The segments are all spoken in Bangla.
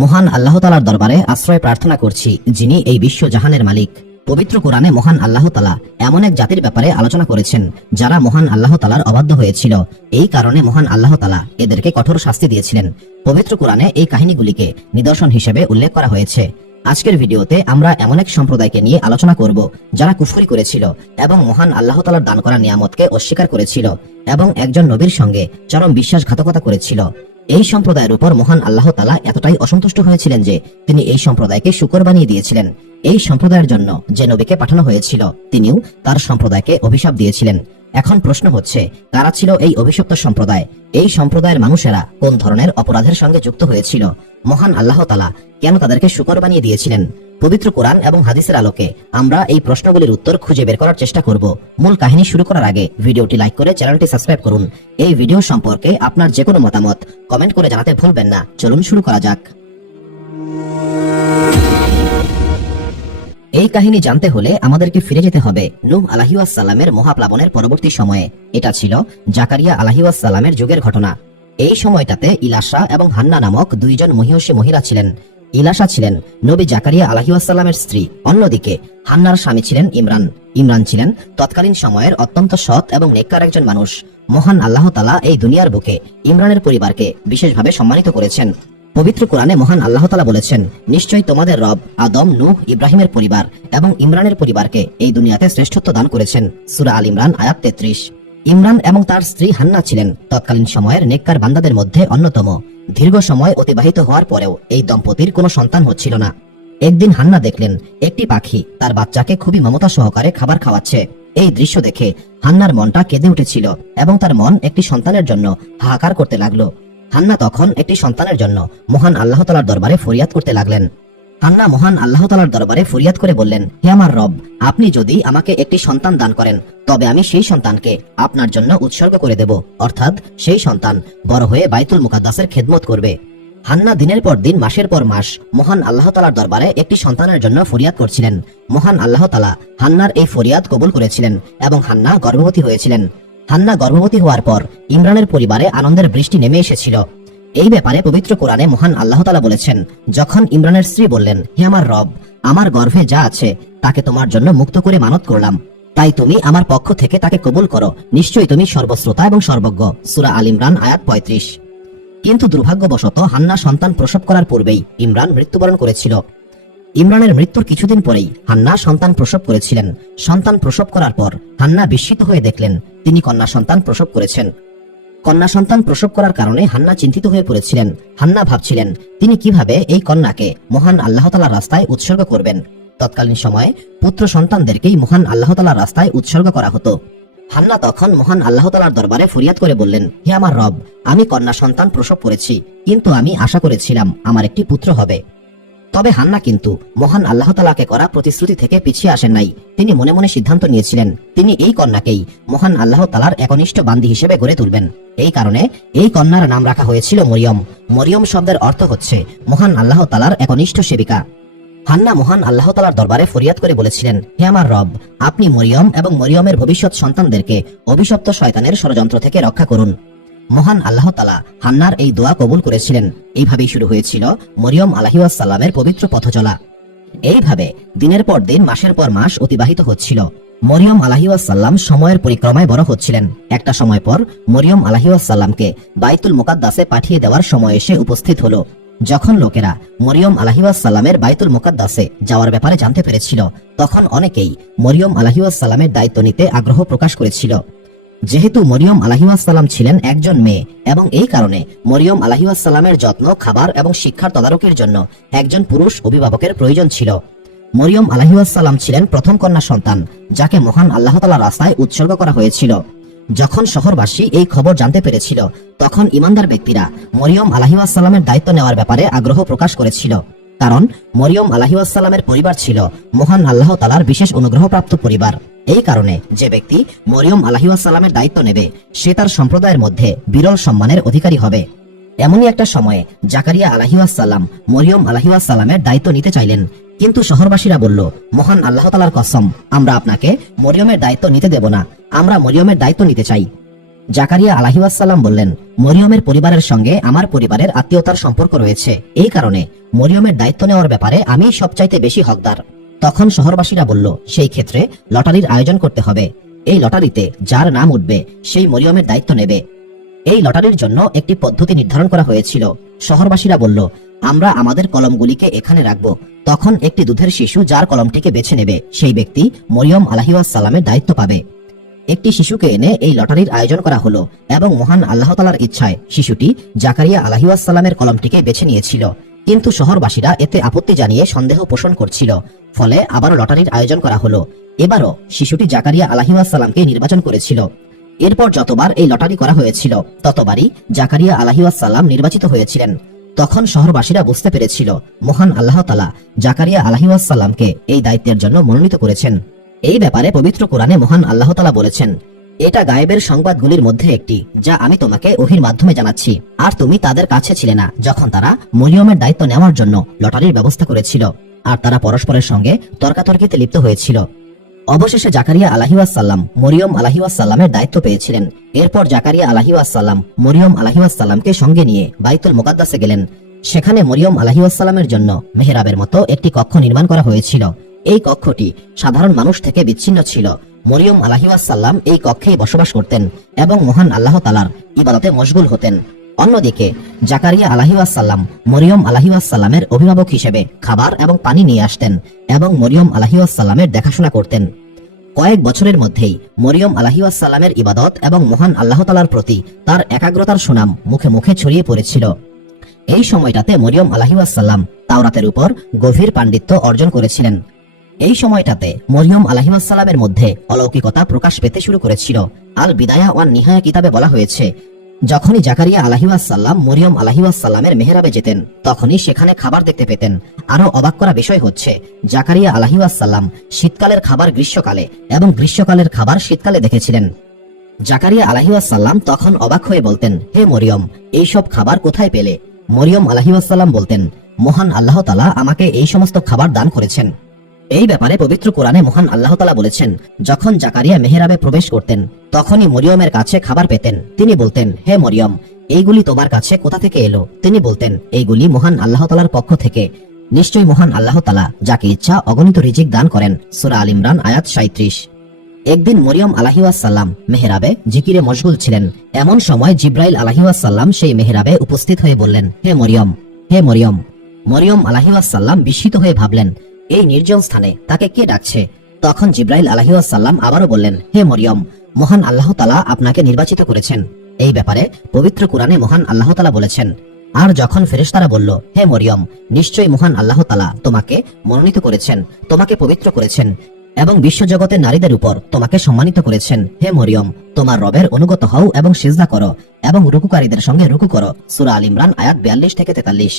মহান আল্লাহ তাআলার দরবারে আশ্রয় প্রার্থনা করছি, যিনি এই বিশ্ব জাহানের মালিক। পবিত্র কোরআনে মহান আল্লাহ তাআলা এমন এক জাতির ব্যাপারে আলোচনা করেছেন যারা মহান আল্লাহ তাআলার অবাধ্য হয়েছিল। এই কারণে মহান আল্লাহ তাআলা এদেরকে কঠোর শাস্তি দিয়েছিলেন। পবিত্র কোরআনে এই কাহিনীগুলিকে নিদর্শন হিসেবে উল্লেখ করা হয়েছে। আজকের ভিডিওতে আমরা এমন এক সম্প্রদায়কে নিয়ে আলোচনা করব যারা কুফরি করেছিল এবং মহান আল্লাহ তাআলার দান করা নিয়ামতকে অস্বীকার করেছিল এবং একজন নবীর সঙ্গে চরম বিশ্বাসঘাতকতা করেছিল। এই সম্প্রদায়ের উপর মহান আল্লাহ তাআলা এতটাই অসন্তুষ্ট হয়েছিলেন যে তিনি এই সম্প্রদায়কে শূকর বানিয়ে দিয়েছিলেন। এই সম্প্রদায়ের জন্য যে নবীকে পাঠানো হয়েছিল তিনিও তার সম্প্রদায়কে অভিশাপ দিয়েছিলেন। এখন প্রশ্ন হচ্ছে, কারা ছিল এই অভিশপ্ত সম্প্রদায়? এই সম্প্রদায়ের মানুষেরা কোন ধরনের অপরাধের সঙ্গে যুক্ত হয়েছিল? মহান আল্লাহ তাআলা কেন তাদেরকে শূকর বানিয়ে দিয়েছিলেন? পবিত্র কোরআন এবং হাদিসের আলোকে আমরা এই প্রশ্নগুলির উত্তর খুঁজে বের করার চেষ্টা করব। মূল কাহিনী শুরু করার আগে ভিডিওটি লাইক করে চ্যানেলটি সাবস্ক্রাইব করুন। এই ভিডিও সম্পর্কে আপনার যে কোনো মতামত কমেন্ট করে জানাতে ভুলবেন না। চলুন শুরু করা যাক। এই কাহিনী জানতে হলে আমাদেরকে ফিরে যেতে হবে নূহ আলাইহিস সালামের মহাপ্লাবনের পরবর্তী সময়ে। এটা ছিল জাকারিয়া আলাইহিস সালামের যুগের ঘটনা। এই সময়টাতে ইলাশা এবং হান্না নামক দুইজন মহিষী মহিলা ছিলেন। ইলাশা ছিলেন নবী জাকারিয়া আলাইহিস সালামের স্ত্রী, অন্যদিকে হান্নার স্বামী ছিলেন ইমরান। ইমরান ছিলেন তৎকালীন সময়ের অত্যন্ত সৎ এবং নেককার একজন মানুষ। মহান আল্লাহ তাআলা এই দুনিয়ার বুকে ইমরানের পরিবারকে বিশেষভাবে সম্মানিত করেছেন। পবিত্র কোরআনে মহান আল্লাহ তাআলা বলেছেন, নিশ্চয়ই তোমাদের রব আদম, নূহ, ইব্রাহিমের পরিবার এবং ইমরানের পরিবারকে এই দুনিয়াতে শ্রেষ্ঠত্ব দান করেছেন। সূরা আল ইমরান আয়াত 33। ইমরান এবং তার স্ত্রী হান্না ছিলেন তৎকালীন সময়ের নেককার বান্দাদের মধ্যে অন্যতম। দীর্ঘ সময় অতিবাহিত হওয়ার পরেও এই দম্পতির কোনো সন্তান হচ্ছিল না। একদিন হান্না দেখলেন একটি পাখি তার বাচ্চাকে খুবই মমতা সহকারে খাবার খাওয়াচ্ছে। এই দৃশ্য দেখে হান্নার মনটা কেঁদে উঠেছিল এবং তার মন একটি সন্তানের জন্য হাহাকার করতে লাগলো। হান্না তখন একটি সন্তানের জন্য মহান আল্লাহ তাআলার দরবারে ফরিয়াদ করতে লাগলেন। হান্না মহান আল্লাহ তাআলার দরবারে ফরিয়াদ করে বললেন, হে আমার রব, আপনি যদি আমাকে একটি সন্তান দান করেন তবে আমি সেই সন্তানকে আপনার জন্য উৎসর্গ করে দেব, অর্থাৎ সেই সন্তান বড় হয়ে বাইতুল মুকাদ্দাসের খেদমত করবে। হান্না দিনের পর দিন, মাসের পর মাস মহান আল্লাহ তাআলার দরবারে একটি সন্তানের জন্য ফরিয়াদ করছিলেন। মহান আল্লাহ তাআলা হান্নার এই ফরিয়াদ কবুল করেছিলেন এবং হান্না গর্ভবতী হয়েছিলেন। হান্না গর্ভবতী হওয়ার পর ইমরানের পরিবারে আনন্দের বৃষ্টি নেমে এসেছিল। এই ব্যাপারে পবিত্র কোরআনে মহান আল্লাহ তাআলা বলেছেন, যখন ইমরানের স্ত্রী বললেন, হে আমার রব, আমার গর্ভে যা আছে তাকে তোমার জন্য মুক্ত করে মানত করলাম, তাই তুমি আমার পক্ষ থেকে তাকে কবুল করো, নিশ্চয়ই তুমি সর্বশ্রোতা এবং সর্বজ্ঞ। সূরা আল ইমরান আয়াত 35। কিন্তু দুর্ভাগ্যবশত হান্না সন্তান প্রসব করার পূর্বেই ইমরান মৃত্যুবরণ করেছিল। ইমরানের মৃত্যুর কিছুদিন পরেই হান্না সন্তান প্রসব করেছিলেন। সন্তান প্রসব করার পর হান্না বিস্মিত হয়ে দেখলেন তিনি কন্যা সন্তান প্রসব করেছেন। কন্যা সন্তান প্রসব করার কারণে হান্না চিন্তিত হয়ে পড়েছিলেন। হান্না ভাবছিলেন তিনি কিভাবে এই কন্যাকে মহান আল্লাহ তাআলার রাস্তায় উৎসর্গ করবেন। তৎকালীন সময়ে পুত্র সন্তানদেরকেই মহান আল্লাহ তাআলার রাস্তায় উৎসর্গ করা হতো। হান্না তখন মহান আল্লাহ তাআলার দরবারে ফরিয়াদ করে বললেন, হে আমার রব, আমি কন্যা সন্তান প্রসব করেছি, কিন্তু আমি আশা করেছিলাম আমার একটি পুত্র হবে। তবে হান্না কিন্তু মহান আল্লাহ তাআলাকে করা প্রতিশ্রুতি থেকে পিছিয়ে আসেন নাই। তিনি মনে মনে সিদ্ধান্ত নিয়েছিলেন তিনি এই কন্যাকেই মহান আল্লাহ তাআলার একনিষ্ঠ বান্দী হিসেবে গড়ে তুলবেন। এই কারণে এই কন্যার নাম রাখা হয়েছিল মরিয়ম। মরিয়ম শব্দের অর্থ হচ্ছে মহান আল্লাহ তাআলার একনিষ্ঠ সেবিকা। হান্না মহান আল্লাহ তাআলার দরবারে ফরিয়াদ করে বলেছিলেন, হে আমার রব, আপনি মরিয়ম এবং মরিয়মের ভবিষ্যৎ সন্তানদেরকে অভিশপ্ত শয়তানের ষড়যন্ত্র থেকে রক্ষা করুন। মহান আল্লাহ তাআলা হান্নার এই দোয়া কবুল করেছিলেন। এইভাবেই শুরু হয়েছিল মরিয়ম আলাইহিস সালামের পবিত্র পথ চলা। এইভাবে দিনের পর দিন, মাসের পর মাস অতিবাহিত হচ্ছিল। মরিয়ম আলাইহিস সালাম সময়ের পরিক্রমায় বড় হচ্ছিলেন। একটা সময় পর মরিয়ম আলাইহিস সালামকে বাইতুল মুকাদ্দাসে পাঠিয়ে দেওয়ার সময় এসে উপস্থিত হলো। যখন লোকেরা মরিয়ম আলাইহিস সালামের বাইতুল মুকাদ্দাসে যাওয়ার ব্যাপারে জানতে পেরেছিল, তখন অনেকেই মরিয়ম আলাইহিস সালামের দায়িত্ব নিতে আগ্রহ প্রকাশ করেছিল। যেহেতু মরিয়ম আলাইহিস সালাম ছিলেন একজন মেয়ে এবং এই কারণে মরিয়ম আলাইহিস সালামের যত্ন, খাবার এবং শিক্ষার তদারকির জন্য একজন পুরুষ অভিভাবকের প্রয়োজন ছিল। মরিয়ম আলাইহিস সালাম ছিলেন প্রথম কন্যা সন্তান যাকে মহান আল্লাহ তাআলার রাস্তায় উৎসর্গ করা হয়েছিল। যখন শহরবাসী এই খবর জানতে পেরেছিল, তখন ঈমানদার ব্যক্তিরা মরিয়ম আলাইহিস সালামের দায়িত্ব নেওয়ার ব্যাপারে আগ্রহ প্রকাশ করেছিল। কারণ মরিয়ম আলাইহিস সালামের পরিবার ছিল মহান আল্লাহ তাআলার বিশেষ অনুগ্রহপ্রাপ্ত পরিবার। এই কারণে যে ব্যক্তি মরিয়ম আলাইহিস সালামের দায়িত্ব নেবে সে তার সম্প্রদায়ের মধ্যে বিরল সম্মানের অধিকারী হবে। এমনই একটা সময়ে জাকারিয়া আলাইহিস সালাম মরিয়ম আলাইহিস সালামের দায়িত্ব নিতে চাইলেন, কিন্তু শহরবাসীরা বলল, মহান আল্লাহ তাআলার কসম, আমরা আপনাকে মরিয়মের দায়িত্ব নিতে দেব না, আমরা মরিয়মের দায়িত্ব নিতে চাই। জাকারিয়া আলাইহিস সালাম বললেন, মরিয়মের পরিবারের সঙ্গে আমার পরিবারের আত্মীয়তার সম্পর্ক রয়েছে, এই কারণে মরিয়মের দায়িত্ব নেওয়ার ব্যাপারে আমি সবচাইতে বেশি হকদার। তখন শহরবাসীরা বলল, সেই ক্ষেত্রে লটারির আয়োজন করতে হবে। এই লটারিতে যার নাম উঠবে সেই মরিয়মের দায়িত্ব নেবে। এই লটারির জন্য একটি পদ্ধতি নির্ধারণ করা হয়েছিল। শহরবাসীরা বলল, আমরা আমাদের কলমগুলিকে এখানে রাখব। তখন একটি দুধের শিশু যার কলমটিকে বেছে নেবে সেই ব্যক্তি মরিয়ম আলাইহিস সালামের দায়িত্ব পাবে। একটি শিশুকে এনে এই লটারির আয়োজন করা হলো এবং মহান আল্লাহ তাআলার ইচ্ছায় শিশুটি জাকারিয়া আলাইহিস সালামের কলমটিকে বেছে নিয়েছিল। কিন্তু শহরবাসীরা এতে আপত্তি জানিয়ে সন্দেহ পোষণ করছিল। ফলে আবারও লটারির আয়োজন করা হলো। এবারও শিশুটি জাকারিয়া আলাইহিস সালামকে নির্বাচন করেছিল। এরপর যতবার এই লটারি করা হয়েছিল ততবারই জাকারিয়া আলাইহিস সালাম নির্বাচিত হয়েছিলেন। তখন শহরবাসীরা বুঝতে পেরেছিল মহান আল্লাহ তাআলা জাকারিয়া আলাইহিস সালামকে এই দায়িত্বের জন্য মনোনীত করেছেন। এই ব্যাপারে পবিত্র কোরআনে মহান আল্লাহ তাআলা বলেছেন, এটা গায়েবের সংবাদগুলির মধ্যে একটি, যা আমি তোমাকে ওহীর মাধ্যমে জানাচ্ছি। আর তুমি তাদের কাছে ছিলে না যখন তারা মরিয়মের দায়িত্ব নেওয়ার জন্য লটারির ব্যবস্থা করেছিল, আর তারা পরস্পরের সঙ্গে তর্কাতর্কিতে লিপ্ত হয়েছিল। অবশেষে জাকারিয়া আলাইহিস সালাম মরিয়ম আলাইহিস সালামের দায়িত্ব পেয়েছিলেন। এরপর জাকারিয়া আলাইহিস সালাম মরিয়ম আলাইহিস সালামকে সঙ্গে নিয়ে বাইতুল মুকাদ্দাসে গেলেন। সেখানে মরিয়ম আলাইহিস সালামের জন্য মেহরাবের মতো একটি কক্ষ নির্মাণ করা হয়েছিল। এই কক্ষটি সাধারণ মানুষ থেকে বিচ্ছিন্ন ছিল। মরিয়ম আলাইহিস সালাম এই কক্ষেই বসবাস করতেন এবং মহান আল্লাহ তাআলার ইবাদতে মশগুল হতেন। অন্যদিকে জাকারিয়া আলাইহিস সালাম মরিয়ম আলাইহিস সালামের অভিভাবক হিসেবে খাবার এবং পানি নিয়ে আসতেন এবং মরিয়ম আলাইহিস সালামের দেখাশোনা করতেন। কয়েক বছরের মধ্যেই মরিয়ম আলাইহিস সালামের ইবাদত এবং মহান আল্লাহ তাআলার প্রতি তার একাগ্রতার সুনাম মুখে মুখে ছড়িয়ে পড়েছিল। এই সময়টাতে মরিয়ম আলাইহিস সালাম তাওরাতের উপর গভীর পাণ্ডিত্য অর্জন করেছিলেন। এই সময়টাতে মরিয়ম আলাইহিস সালামের মধ্যে অলৌকিকতা প্রকাশ পেতে শুরু করেছিল। আল বিদায়া ওয়ান নিহায়া কিতাবে বলা হয়েছে, যখনই জাকারিয়া আলাইহিস সালাম মরিয়ম আলাইহিস সালামের মেহরাবে যেতেন তখনই সেখানে খাবার দেখতে পেতেন। আরো অবাক করা বিষয় হচ্ছে, জাকারিয়া আলাইহিস সালাম শীতকালের খাবার গ্রীষ্মকালে এবং গ্রীষ্মকালের খাবার শীতকালে দেখেছিলেন। জাকারিয়া আলাইহিস সালাম তখন অবাক হয়ে বলতেন, হে মরিয়ম, এইসব খাবার কোথায় পেলে? মরিয়ম আলাইহিস সালাম বলতেন, মহান আল্লাহ তাআলা আমাকে এই সমস্ত খাবার দান করেছেন। এই ব্যাপারে পবিত্র কোরআনে মহান আল্লাহ তাআলা বলেছেন, যখন জাকারিয়া মেহরাবে প্রবেশ করতেন তখনই মরিয়মের কাছে খাবার পেতেন। তিনি বলতেন, হে মরিয়ম, এইগুলি তোমার কাছে কোথা থেকে এলো? তিনি বলতেন, এইগুলি মহান আল্লাহ তাআলার পক্ষ থেকে। নিশ্চয়ই মহান আল্লাহ তাআলা যাকে ইচ্ছা অগণিত রিজিক দান করেন। সূরা আল ইমরান আয়াত 37। একদিন মরিয়ম আলাইহিস সালাম মেহরাবে জিকিরে মশগুল ছিলেন। এমন সময় জিব্রাইল আলাইহিস সালাম সেই মেহরাবে উপস্থিত হয়ে বললেন, হে মরিয়ম, হে মরিয়ম। মরিয়ম আলাইহিস সালাম বিস্মিত হয়ে ভাবলেন, এই নির্জন স্থানে তাকে কে ডাকছে? তখন জিব্রাইল আলাইহিস সালাম আবারও বললেন, হে মরিয়ম, মহান আল্লাহ তাআলা আপনাকে নির্বাচিত করেছেন। এই ব্যাপারে পবিত্র কোরআনে মহান আল্লাহ তাআলা বলেছেন, আর যখন ফেরেশতারা বলল, হে মরিয়ম, নিশ্চয়ই মহান আল্লাহ তাআলা তোমাকে মনোনীত করেছেন, তোমাকে পবিত্র করেছেন এবং বিশ্বজগতের নারীদের উপর তোমাকে সম্মানিত করেছেন। হে মরিয়ম, তোমার রবের অনুগত হও এবং সিজদা করো এবং রুকুকারীদের সঙ্গে রুকু করো। সূরা আল ইমরান আয়াত 42 থেকে 43।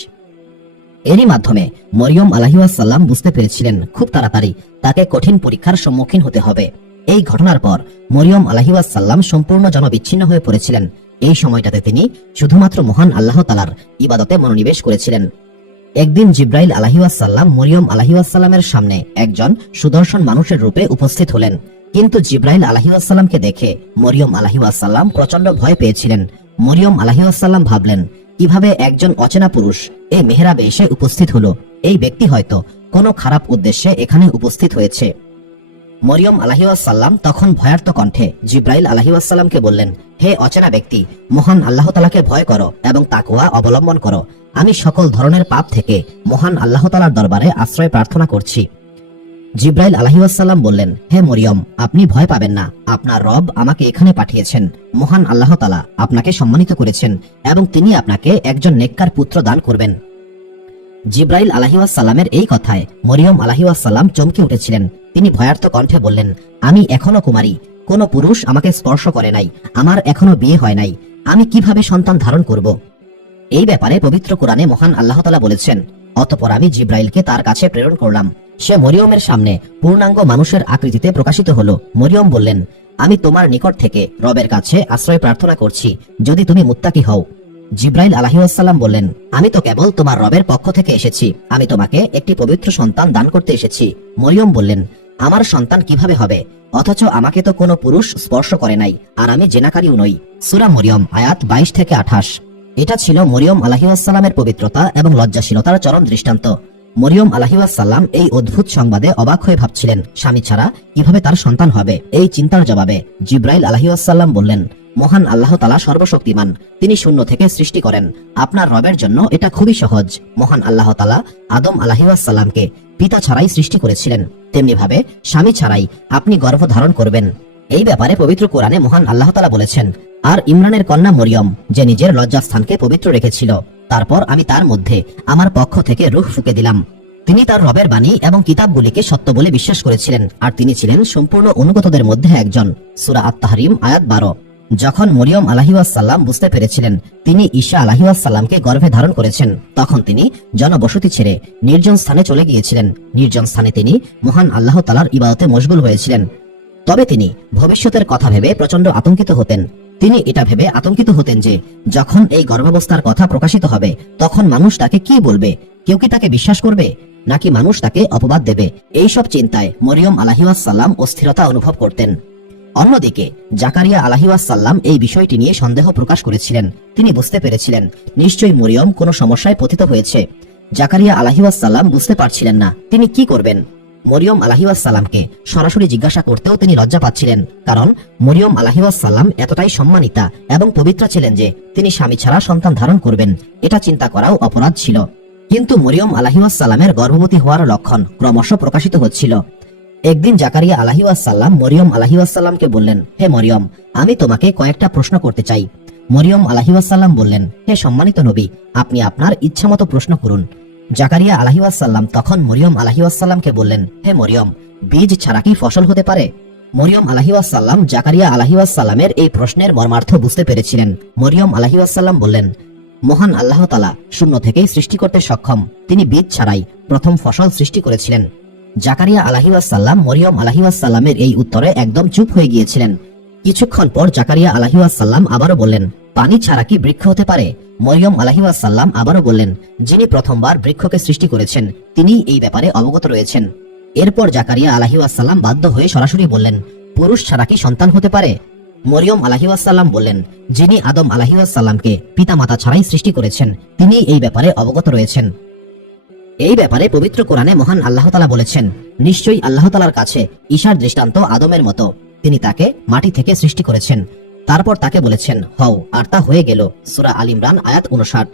এরই মাধ্যমে মরিয়ম আলাইহিস সালাম বুঝতে পেরেছিলেন খুব তাড়াতাড়ি তাকে কঠিন পরীক্ষার সম্মুখীন হতে হবে। এই ঘটনার পর মরিয়ম আলাইহিস সালাম সম্পূর্ণ জনবিচ্ছিন্ন হয়ে পড়েছিলেন। এই সময়টাতে তিনি শুধুমাত্র মহান আল্লাহ তাআলার ইবাদতে মনোনিবেশ করেছিলেন। একদিন জিব্রাইল আলাইহিস সালাম মরিয়ম আলাইহিস সালামের সামনে একজন সুদর্শন মানুষের রূপে উপস্থিত হলেন। কিন্তু জিব্রাইল আলাইহিস সালামকে দেখে মরিয়ম আলাইহিস সালাম প্রচন্ড ভয় পেয়েছিলেন। মরিয়ম আলাইহিস সালাম ভাবলেন, কিভাবে একজন অচেনা পুরুষ এই মেহরাবে এসে উপস্থিত হলো? এই ব্যক্তি হয়তো কোনো খারাপ উদ্দেশ্যে এখানে উপস্থিত হয়েছে। মরিয়ম আলাইহিস সালাম তখন ভয়ার্ত কণ্ঠে জিব্রাইল আলাইহিস সালামকে বললেন, হে অচেনা ব্যক্তি, মহান আল্লাহ তাআলাকে ভয় করো এবং তাকওয়া অবলম্বন করো। আমি সকল ধরনের পাপ থেকে মহান আল্লাহ তাআলার দরবারে আশ্রয় প্রার্থনা করছি। জিব্রাইল আলাইহিস সালাম বললেন, হে মরিয়ম, আপনি ভয় পাবেন না। আপনার রব আমাকে এখানে পাঠিয়েছেন। মহান আল্লাহ তাআলা আপনাকে সম্মানিত করেছেন এবং তিনি আপনাকে একজন নেককার পুত্র দান করবেন। জিব্রাইল আলাইহিস সালামের এই কথায় মরিয়ম আলাইহিস সালাম চমকে উঠেছিলেন। তিনি ভয়ার্ত কণ্ঠে বললেন, আমি এখনো কুমারী, কোনো পুরুষ আমাকে স্পর্শ করে নাই, আমার এখনো বিয়ে হয় নাই, আমি কিভাবে সন্তান ধারণ করব? এই ব্যাপারে পবিত্র কোরআনে মহান আল্লাহ তাআলা বলেছেন, অতঃপর আমি জিব্রাইলকে তার কাছে প্রেরণ করলাম। সে মরিয়মের সামনে পূর্ণাঙ্গ মানুষের আকৃতিতে প্রকাশিত হলো। মরিয়ম বললেন, আমি তোমার নিকট থেকে রবের কাছে আশ্রয় প্রার্থনা করছি, যদি তুমি মুত্তাকি হও। জিব্রাইল আলাইহিস সালাম বললেন, আমি তো কেবল তোমার রবের পক্ষ থেকে এসেছি, আমি তোমাকে একটি পবিত্র সন্তান দান করতে এসেছি। মরিয়ম বললেন, আমার সন্তান কিভাবে হবে? অথচ আমাকে তো কোনো পুরুষ স্পর্শ করে নাই, আর আমি জেনাকারীও নই। সূরা মরিয়ম আয়াত 22 থেকে 28। এটা ছিল মরিয়ম আলাইহিসসালামের পবিত্রতা এবং লজ্জাশীলতার চরম দৃষ্টান্ত। মরিয়ম আলাইহিসসালাম এই অদ্ভুত সংবাদে অবাক হয়ে ভাবছিলেন, স্বামী ছাড়া কিভাবে তার সন্তান হবে। এই চিন্তার জবাবে জিব্রাইল আলাইহিসসালাম বললেন, মহান আল্লাহ তাআলা সর্বশক্তিমান, তিনি শূন্য থেকে সৃষ্টি করেন। আপনার রবের জন্য এটা খুবই সহজ। মহান আল্লাহ তাআলা আদম আলাইহিসসালামকে পিতা ছাড়াই সৃষ্টি করেছিলেন, তেমনি ভাবে স্বামী ছাড়াই আপনি গর্ভ ধারণ করবেন। এই ব্যাপারে পবিত্র কোরআনে মহান আল্লাহ তাআলা বলেছেন, আর ইমরানের কন্যা মরিয়ম যে নিজের লজ্জাস্থানকে পবিত্র রেখেছিল, তারপর আমি তার মধ্যে আমার পক্ষ থেকে রূহ ফুঁকে দিলাম। তিনি তার রবের বাণী এবং কিতাবগুলিকে সত্য বলে বিশ্বাস করেছিলেন, আর তিনি ছিলেন সম্পূর্ণ অনুগতদের মধ্যে একজন। সূরা আত-তাহরিম আয়াত 12। যখন মরিয়ম আলাইহিসসালাম বুঝতে পেরেছিলেন তিনি ঈসা আলাইহিসসালামকে গর্ভে ধারণ করেছেন, তখন তিনি জনবসতি ছেড়ে নির্জন স্থানে চলে গিয়েছিলেন। নির্জন স্থানে তিনি মহান আল্লাহ তাআলার ইবাদতে মশগুল হয়েছিলেন। তবে তিনি ভবিষ্যতের কথা ভেবে প্রচন্ড আতঙ্কিত হতেন। তিনি এটা ভেবে আতঙ্কিত হতেন যে যখন এই গর্ভাবস্থার কথা প্রকাশিত হবে, তখন মানুষ তাকে কি বলবে, কেউ কি তাকে বিশ্বাস করবে, নাকি মানুষ তাকে অপবাদ দেবে। এই সব চিন্তায় মরিয়ম আলাইহিসসালাম অস্থিরতা অনুভব করতেন। অন্যদিকে জাকারিয়া আলাইহিসসালাম এই বিষয়টি নিয়ে সন্দেহ প্রকাশ করেছিলেন। তিনি বুঝতে পেরেছিলেন নিশ্চয়ই মরিয়ম কোনো সমস্যায় পতিত হয়েছে। জাকারিয়া আলাইহিসসালাম বুঝতে পারছিলেন না তিনি কি করবেন। মরিয়ম আলাইহিসসালামকে সরাসরি জিজ্ঞাসা করতেও তিনি লজ্জা পাচ্ছিলেন, কারণ মরিয়ম আলাইহিসসালাম এতটাই সম্মানিতা এবং পবিত্র ছিলেন যে তিনি স্বামী ছাড়া সন্তান ধারণ করবেন, এটা চিন্তা করাও অপরাধ ছিল। কিন্তু মরিয়ম আলাইহিসসালামের গর্ভবতী হওয়ার লক্ষণ ক্রমশ প্রকাশিত হচ্ছিল। একদিন জাকারিয়া আলাইহিসসালাম মরিয়ম আলাইহিসসালামকে বললেন, হে মরিয়ম, আমি তোমাকে কয়েকটা প্রশ্ন করতে চাই। মরিয়ম আলাইহিসসালাম বললেন, হে সম্মানিত নবী, আপনি আপনার ইচ্ছামতো প্রশ্ন করুন। জাকারিয়া আলাইহিসসালাম তখন মরিয়ম আলাইহিসসালামকে বললেন, হে মরিয়ম, বীজ ছাড়া কি ফসল হতে পারে? মরিয়ম আলাইহিসসালাম জাকারিয়া আলাইহিসসালামের এই প্রশ্নের মর্মার্থ বুঝতে পেরেছিলেন। মরিয়ম আলাইহিসসালাম বললেন, মহান আল্লাহ তাআলা শূন্য থেকেই সৃষ্টি করতে সক্ষম, তিনি বীজ ছাড়াই প্রথম ফসল সৃষ্টি করেছিলেন। জাকারিয়া আলাইহিসসালাম মরিয়ম আলাইহিসসালামের এই উত্তরে একদম চুপ হয়ে গিয়েছিলেন। কিছুক্ষণ পর জাকারিয়া আলাইহিসসালাম আবারও বললেন, পানি ছাড়া কি বৃক্ষ হতে পারে? মরিয়ম আলাইহিসসালাম আবারও বললেন, যিনি প্রথমবার বৃক্ষকে সৃষ্টি করেছেন তিনি এই ব্যাপারে অবগত রয়েছেন। এরপর জাকারিয়া আলাইহিসসালাম বাধ্য হয়ে সরাসরি বললেন, পুরুষ ছাড়া কি সন্তান হতে পারে? মরিয়ম আলাইহিসসালাম বললেন, যিনি আদম আলাইহিসসালামকে পিতামাতা ছাড়াই সৃষ্টি করেছেন তিনি এই ব্যাপারে অবগত রয়েছেন। এই ব্যাপারে পবিত্র কোরআনে মহান আল্লাহ তাআলা বলেছেন, নিশ্চয়ই আল্লাহ তাআলার কাছে ঈসার দৃষ্টান্ত আদমের মতো, তিনি তাকে মাটি থেকে সৃষ্টি করেছেন, তারপর তাকে বলেছেন হও, আর তা হয়ে গেল। সূরা আল ইমরান আয়াত 59।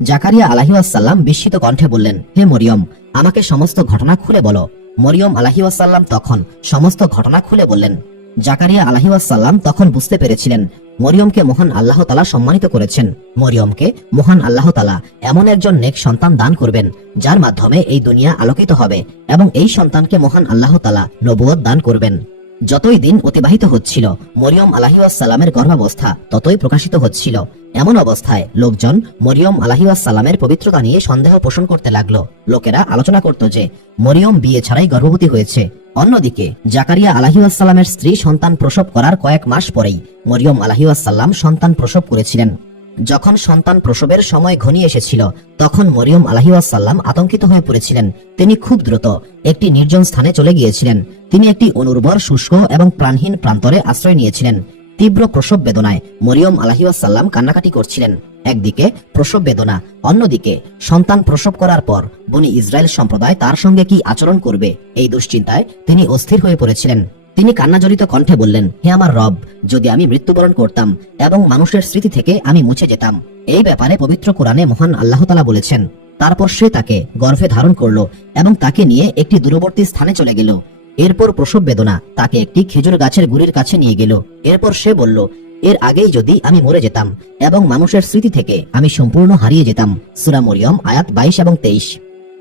জাকারিয়া আলাইহিসসালাম বিস্মিত কণ্ঠে বললেন, হে মরিয়ম, আমাকে সমস্ত ঘটনা খুলে বলো। মরিয়ম আলাইহিসসালাম তখন সমস্ত ঘটনা খুলে বললেন। জাকারিয়া আলাইহিসসালাম তখন বুঝতে পেরেছিলেন মরিয়মকে মহান আল্লাহ তাআলা সম্মানিত করেছেন। মরিয়মকে মহান আল্লাহ তাআলা এমন একজন নেক সন্তান দান করবেন যার মাধ্যমে এই দুনিয়া আলোকিত হবে, এবং এই সন্তানকে মহান আল্লাহ তাআলা নবুয়ত দান করবেন। যতই দিন অতিবাহিত হচ্ছিল মরিয়ম আলাইহিসসালামের গর্ভাবস্থা ততই প্রকাশিত হচ্ছিল। এমন অবস্থায় লোকজন মরিয়ম আলাইহিসসালামের পবিত্রতা নিয়ে সন্দেহ পোষণ করতে লাগলো। লোকেরা আলোচনা করত যে মরিয়ম বিয়ে ছাড়াই গর্ভবতী হয়েছে। অন্যদিকে জাকারিয়া আলাইহিসসালামের স্ত্রী সন্তান প্রসব করার কয়েক মাস পরেই মরিয়ম আলাইহিসসালাম সন্তান প্রসব করেছিলেন। যখন সন্তান প্রসবের সময় ঘনিয়ে এসেছিল তখন মরিয়ম আলাইহিসসালাম আতঙ্কিত হয়ে পড়েছিলেন। তিনি খুব দ্রুত একটি নির্জন স্থানে চলে গিয়েছিলেন। তিনি একটি অনুর্বর, শুষ্ক এবং প্রাণহীন প্রান্তরে আশ্রয় নিয়েছিলেন। তীব্র প্রসব বেদনায় মরিয়ম আলাইহিসসালাম কান্নাকাটি করছিলেন। একদিকে প্রসব বেদনা, অন্যদিকে সন্তান প্রসব করার পর বনি ইসরায়েল সম্প্রদায় তার সঙ্গে কি আচরণ করবে, এই দুশ্চিন্তায় তিনি অস্থির হয়ে পড়েছিলেন। তিনি কান্নাজড়িত কণ্ঠে বললেন, হে আমার রব, যদি আমি মৃত্যুবরণ করতাম এবং মানুষের স্মৃতি থেকে আমি মুছে যেতাম। এই ব্যাপারে পবিত্র কোরআনে মহান আল্লাহ তাআলা বলেছেন, তারপর সে তাকে গর্ভে ধারণ করল এবং তাকে নিয়ে একটি দূরবর্তী স্থানে চলে গেল। এরপর প্রসব বেদনা তাকে একটি খেজুর গাছের গুড়ির কাছে নিয়ে গেল। এরপর সে বলল, এর আগেই যদি আমি মরে যেতাম এবং মানুষের স্মৃতি থেকে আমি সম্পূর্ণ হারিয়ে যেতাম। সূরা মরিয়ম আয়াত 22 এবং 23।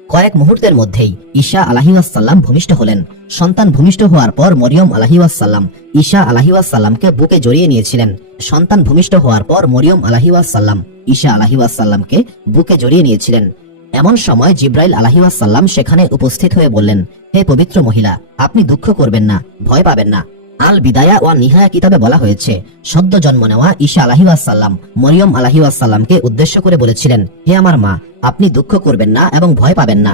কয়েক মুহূর্তের মধ্যেই ঈসা আলাইহিসসালাম ভূমিষ্ঠ হলেন। সন্তান ভূমিষ্ঠ হওয়ার পর মরিয়ম আলাইহিসসালাম ঈসা আলাইহিসসালামকে বুকে জড়িয়ে নিয়েছিলেন। সন্তান ভূমিষ্ঠ হওয়ার পর মরিয়ম আলাইহিসসালাম ঈসা আলাইহিসসালামকে বুকে জড়িয়ে নিয়েছিলেন। এমন সময় জিব্রাইল আলাইহিসসালাম সেখানে উপস্থিত হয়ে বললেন, হে পবিত্র মহিলা, আপনি দুঃখ করবেন না, ভয় পাবেন না। আল বিদায়া ওয়া নিহায়া কিতাবে বলা হয়েছে, সদ্য জন্ম নেওয়া ঈসা আলাইহিসসালাম মরিয়ম আলাইহিসসালামকে উদ্দেশ্য করে বলেছিলেন, হে আমার মা, আপনি দুঃখ করবেন না এবং ভয় পাবেন না।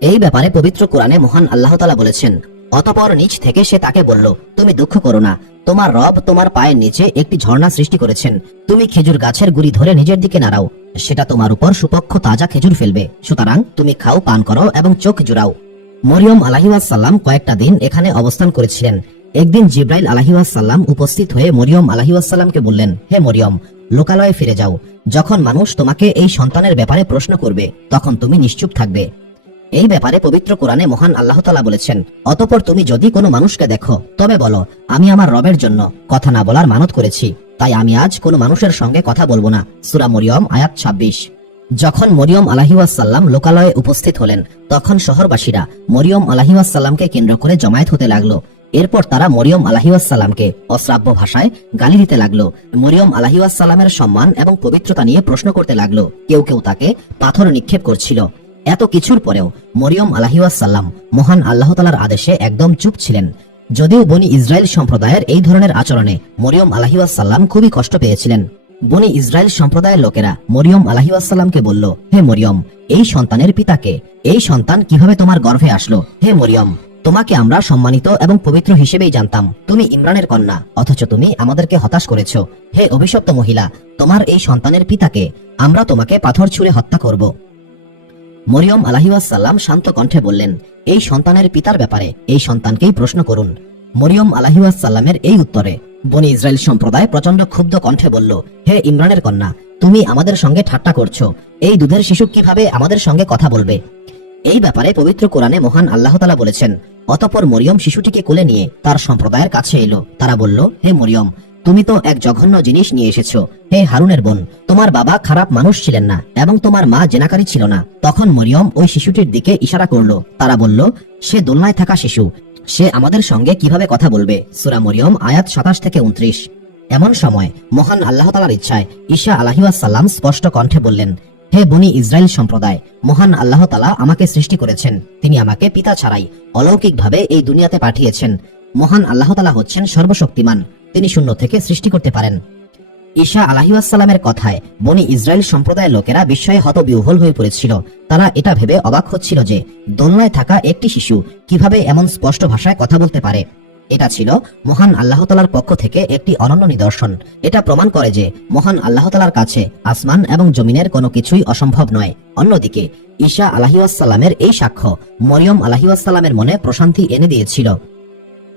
এই ব্যাপারে পবিত্র কোরআনে মহান আল্লাহ তাআলা বলেছেন, অতঃপর নিজ থেকে সে তাকে বলল, তুমি দুঃখ করো না, তোমার রব তোমার পায়ের নিচে একটি ঝর্ণা সৃষ্টি করেছেন। তুমি খেজুর গাছের গুড়ি ধরে নিজের দিকে নাড়াও, সেটা তোমার উপর সুপক্ষ তাজা খেজুর ফেলবে। সুতরাং তুমি খাও, পান করো এবং চোখ জুড়াও। মরিয়ম আলাইহিসসালাম কয়েকটা দিন এখানে অবস্থান করেছিলেন। একদিন জিব্রাইল আলাইহিসসালাম উপস্থিত হয়ে মরিয়ম আলাইহিসসালামকে বললেন, হে মরিয়ম, লোকালয়ে ফিরে যাও। যখন মানুষ তোমাকে এই সন্তানের ব্যাপারে প্রশ্ন করবে তখন তুমি নিশ্চুপ থাকবে। এই ব্যাপারে পবিত্র কোরআনে মহান আল্লাহ তাআলা বলেছেন, অতঃপর তুমি যদি কোনো মানুষকে দেখো তবে বলো, আমি আমার রবের জন্য কথা না বলার মানত করেছি, তাই আমি আজ কোনো মানুষের সঙ্গে কথা বলবো না। সূরা মরিয়ম আয়াত 26। যখন মরিয়ম আলাইহিসসালাম লোকালয়ে উপস্থিত হলেন তখন শহরবাসীরা মরিয়ম আলাইহিসসালামকে কেন্দ্র করে জমায়েত হতে লাগলো। এরপর তারা মরিয়ম আলাইহিসসালামকে অশ্রাব্য ভাষায় গালি দিতে লাগলো। মরিয়ম আলাইহিসসালামের সম্মান এবং পবিত্রতা নিয়ে প্রশ্ন করতে লাগলো। কেউ কেউ তাকে পাথর নিক্ষেপ করছিল। এত কিছুর পরেও মরিয়ম আলাইহিসসালাম মহান আল্লাহ তাআলার আদেশে একদম চুপ ছিলেন। যদিও বনি ইসরায়েল সম্প্রদায়ের এই ধরনের আচরণে মরিয়ম আলাইহিসসালাম খুবই কষ্ট পেয়েছিলেন। বনি ইসরায়েল সম্প্রদায়ের লোকেরা মরিয়ম আলাইহিসসালামকে বলল, হে মরিয়ম, এই সন্তানের পিতাকে? এই সন্তান কিভাবে তোমার গর্ভে আসলো? হে মরিয়ম, তোমাকে আমরা সম্মানিত এবং পবিত্র হিসেবেই জানতাম। তুমি ইমরানের কন্যা, অথচ তুমি আমাদেরকে হতাশ করেছ। হে অভিশপ্ত মহিলা, তোমার এই সন্তানের পিতাকে? আমরা তোমাকে পাথর ছুঁড়ে হত্যা করব। মরিয়ম আলাইহিসসালাম শান্ত কণ্ঠে বললেন, এই সন্তানের পিতার ব্যাপারে এই সন্তানকেই প্রশ্ন করুন। মরিয়ম আলাইহিসসালামের এই উত্তরে বনি ইসরায়েল সম্প্রদায় প্রচন্ড ক্ষুব্ধ কণ্ঠে বলল, হে ইমরানের কন্যা, তুমি আমাদের সঙ্গে ঠাট্টা করছো। এই দুধের শিশু কিভাবে আমাদের সঙ্গে কথা বলবে? এই ব্যাপারে পবিত্র কোরআনে মহান আল্লাহ তাআলা বলেছেন, অতঃপর মরিয়ম শিশুটিকে কোলে নিয়ে তার সম্প্রদায়ের কাছে এলো। তারা বলল, হে মরিয়ম, তুমি তো এক জঘন্য জিনিস নিয়ে এসেছো। হে হারুনের বোন, তোমার বাবা খারাপ মানুষ ছিলেন না এবং তোমার মা জেনাকারী ছিল না। তখন মরিয়ম ওই শিশুটির দিকে ইশারা করলো। তারা বলল, সে দোলনায় থাকা শিশু, সে আমাদের সঙ্গে কিভাবে কথা বলবে? সূরা মরিয়ম আয়াত 27 থেকে 29। এমন সময় মহান আল্লাহ তাআলার ইচ্ছায় ঈসা আলাইহিসসালাম স্পষ্ট কণ্ঠে বললেন, হে বনি ইসরায়েল সম্প্রদায়, মহান আল্লাহ তাআলা আমাকে সৃষ্টি করেছেন। তিনি আমাকে পিতা ছাড়াই অলৌকিকভাবে এই দুনিয়াতে পাঠিয়েছেন। মহান আল্লাহ তাআলা হচ্ছেন সর্বশক্তিমান, তিনি শূন্য থেকে সৃষ্টি করতে পারেন। ঈসা আলাইহিসসালামের কথায় বনি ইসরায়েল সম্প্রদায়ের লোকেরা বিস্ময়ে হতবিহ্বল হয়ে পড়েছিল। তারা এটা ভেবে অবাক হচ্ছিল যে দোলনায় থাকা একটি শিশু কিভাবে এমন স্পষ্ট ভাষায় কথা বলতে পারে। এটা ছিল মহান আল্লাহ তাআলার পক্ষ থেকে একটি অনন্য নিদর্শন। এটা প্রমাণ করে যে মহান আল্লাহ তাআলার কাছে আসমান এবং জমিনের কোনো কিছুই অসম্ভব নয়। অন্যদিকে ঈসা আলাইহিসসালামের এই সাক্ষ্য মরিয়ম আলাইহিসসালামের মনে প্রশান্তি এনে দিয়েছিল।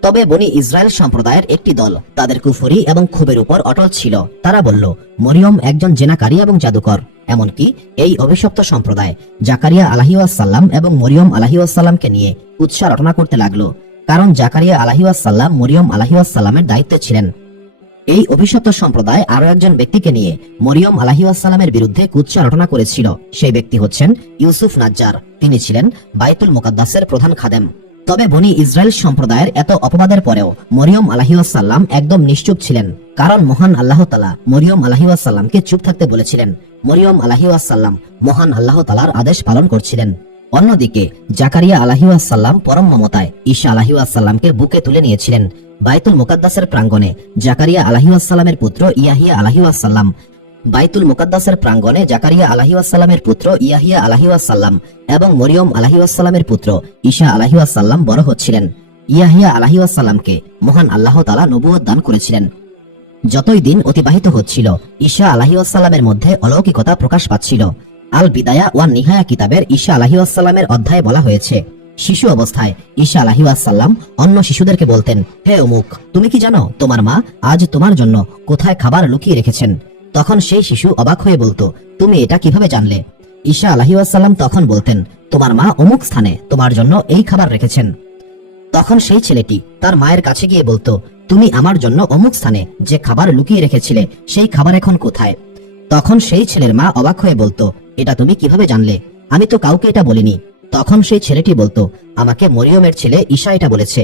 তবে বনি ইসরায়েল সম্প্রদায়ের একটি দল তাদের কুফরি এবং ক্ষোভের উপর অটল ছিল। তারা বলল, মরিয়ম একজন জেনাকারী এবং জাদুকর। এমনকি এই অভিশপ্ত সম্প্রদায় জাকারিয়া আলাইহিসসালাম এবং মরিয়ম আলাইহিসসালামকে নিয়ে কুৎসা রটনা করতে লাগলো, কারণ জাকারিয়া আলাইহিসসালাম মরিয়ম আলাইহিসসালামের দায়িত্বে ছিলেন। এই অভিশপ্ত সম্প্রদায় আরো একজন ব্যক্তিকে নিয়ে মরিয়ম আলাইহিসসালামের বিরুদ্ধে কুৎসা রটনা করেছিল। সেই ব্যক্তি হচ্ছেন ইউসুফ নাজ্জার। তিনি ছিলেন বাইতুল মুকাদ্দাসের প্রধান খাদেম। তবে বনি ইসরায়েল সম্প্রদায়ের এত অপবাদের পরেও মরিয়ম আলাইহিসসালাম একদম নিশ্চুপ ছিলেন, কারণ মহান আল্লাহ তাআলা মরিয়ম আলাইহিসসালামকে চুপ থাকতে বলেছিলেন। মরিয়ম আলাইহিসসালাম মহান আল্লাহ তাআলার আদেশ পালন করছিলেন। অন্যদিকে জাকারিয়া আলাইহিসসালাম পরম মমতায় ঈসা আলাইহিসসালামকে বুকে তুলে নিয়েছিলেন। বাইতুল মুকাদ্দাসের প্রাঙ্গণে জাকারিয়া আলাইহিসসালামের পুত্র ইয়াহিয়া আলাইহিসসালাম বাইতুল মুকাদ্দাসের প্রাঙ্গণে জাকারিয়া আলাইহিসসালামের পুত্র ইয়াহিয়া আলাইহিসসালাম এবং মরিয়ম আলাইহিসসালামের পুত্র ঈসা আলাইহিসসালাম বড় হচ্ছিলেন। ইয়াহিয়া আলাইহিসসালামকে মহান আল্লাহ তাআলা নবুয়ত দান করেছিলেন। যতই দিন অতিবাহিত হচ্ছিল ঈসা আলাইহিসসালামের মধ্যে অলৌকিকতা প্রকাশ পাচ্ছিল। আল বিদায়া ওয়ান নিহায়া কিতাবের ঈসা আলাইহিসসালামের অধ্যায়ে বলা হয়েছে, শিশু অবস্থায় ঈসা আলাইহিসসালাম অন্য শিশুদেরকে বলতেন, হে অমুক, তুমি কি জানো তোমার মা আজ তোমার জন্য কোথায় খাবার লুকিয়ে রেখেছেন? তখন সেই শিশু অবাক হয়ে বলতো, তুমি এটা কিভাবে জানলে? ঈসা আলাইহিসসালাম তখন বলতেন, তোমার মা অমুক স্থানে তোমার জন্য এই খাবার রেখেছেন। তখন সেই ছেলেটি তার মায়ের কাছে গিয়ে বলতো, তুমি আমার জন্য অমুক স্থানে যে খাবার লুকিয়ে রেখেছিলে সেই খাবার এখন কোথায়? তখন সেই ছেলের মা অবাক হয়ে বলতো, এটা তুমি কিভাবে জানলে? আমি তো কাউকে এটা বলিনি। তখন সেই ছেলেটি বলতো, আমাকে মরিয়মের ছেলে ঈসা এটা বলেছে।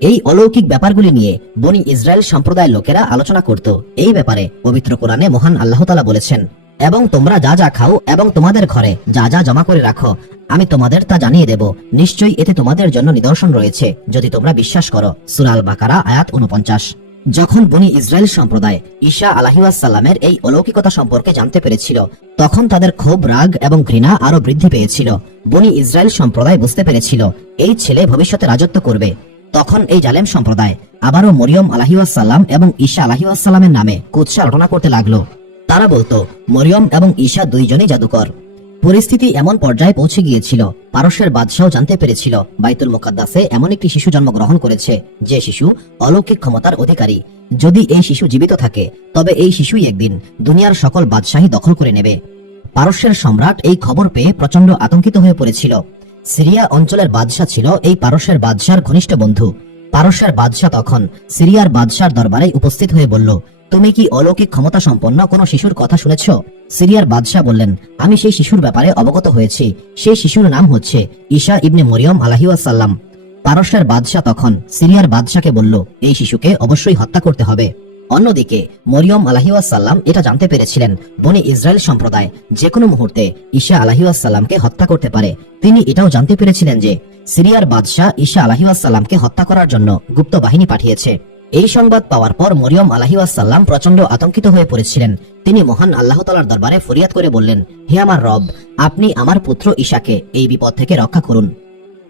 এই অলৌকিক ব্যাপারগুলি নিয়ে বনি ইসরায়েল সম্প্রদায়ের লোকেরা আলোচনা করত। এই ব্যাপারে পবিত্র কোরআনে মহান আল্লাহ তাআলা বলেছেন, এবং তোমরা যা যা খাও এবং তোমাদের ঘরে যা যা জমা করে রাখো আমি তোমাদের তা জানিয়ে দেব। নিশ্চয়ই এতে তোমাদের জন্য নিদর্শন রয়েছে যদি তোমরা বিশ্বাস করো। সূরা আল বাকারা আয়াত 49। যখন বনি ইসরায়েল সম্প্রদায় ঈসা আলাইহিসসালামের এই অলৌকিকতা সম্পর্কে জানতে পেরেছিল তখন তাদের ক্ষোভ, রাগ এবং ঘৃণা আরো বৃদ্ধি পেয়েছিল। বনি ইসরায়েল সম্প্রদায় বুঝতে পেরেছিল এই ছেলে ভবিষ্যতে রাজত্ব করবে। তখন এই জালেম সম্প্রদায় আবারও মরিয়ম আলাইহিসসালাম এবং ঈসা আলাইহিসসালামের নামে কুৎসা রটনা করতে লাগলো। তারা বলতো মরিয়ম এবং ঈসা দুইজনই জাদুকর। পরিস্থিতি এমন পর্যায়ে পৌঁছে গিয়েছিল, পারস্যের বাদশাহ জানতে পেরেছিল বাইতুল মুকাদ্দাসে এমন একটি শিশু জন্মগ্রহণ করেছে যে শিশু অলৌকিক ক্ষমতার অধিকারী। যদি এই শিশু জীবিত থাকে তবে এই শিশুই একদিন দুনিয়ার সকল বাদশাহী দখল করে নেবে। পারস্যের সম্রাট এই খবর পেয়ে প্রচন্ড আতঙ্কিত হয়ে পড়েছিল। সিরিয়া অঞ্চলের বাদশাহ ছিল এই পারস্যের বাদশার ঘনিষ্ঠ বন্ধু। পারস্যের বাদশাহ তখন সিরিয়ার বাদশার দরবারে উপস্থিত হয়ে বলল, তুমি কি অলৌকিক ক্ষমতা সম্পন্ন কোনো শিশুর কথা শুনেছ? সিরিয়ার বাদশাহ বললেন, আমি সেই শিশুর ব্যাপারে অবগত হয়েছি। সেই শিশুর নাম হচ্ছে ঈসা ইবনে মরিয়ম আলাইহিসসালাম। পারস্যের বাদশাহ তখন সিরিয়ার বাদশাকে বলল, এই শিশুকে অবশ্যই হত্যা করতে হবে। অন্যদিকে মরিয়ম আলাইহিসসালাম এটা জানতে পেরেছিলেন বনি ইসরায়েল সম্প্রদায় যে কোনো মুহূর্তে ঈসা আলাইহিসসালামকে হত্যা করতে পারে। তিনি এটাও জানতে পেরেছিলেন যে সিরিয়ার বাদশাহ ঈসা আলাইহিসসালামকে হত্যা করার জন্য গুপ্ত বাহিনী পাঠিয়েছে। এই সংবাদ পাওয়ার পর মরিয়ম আলাইহিসসালাম প্রচন্ড আতঙ্কিত হয়ে পড়েছিলেন। তিনি মহান আল্লাহ তাআলার দরবারে ফরিয়াদ করে বললেন, হে আমার রব, আপনি আমার পুত্র ঈসাকে এই বিপদ থেকে রক্ষা করুন।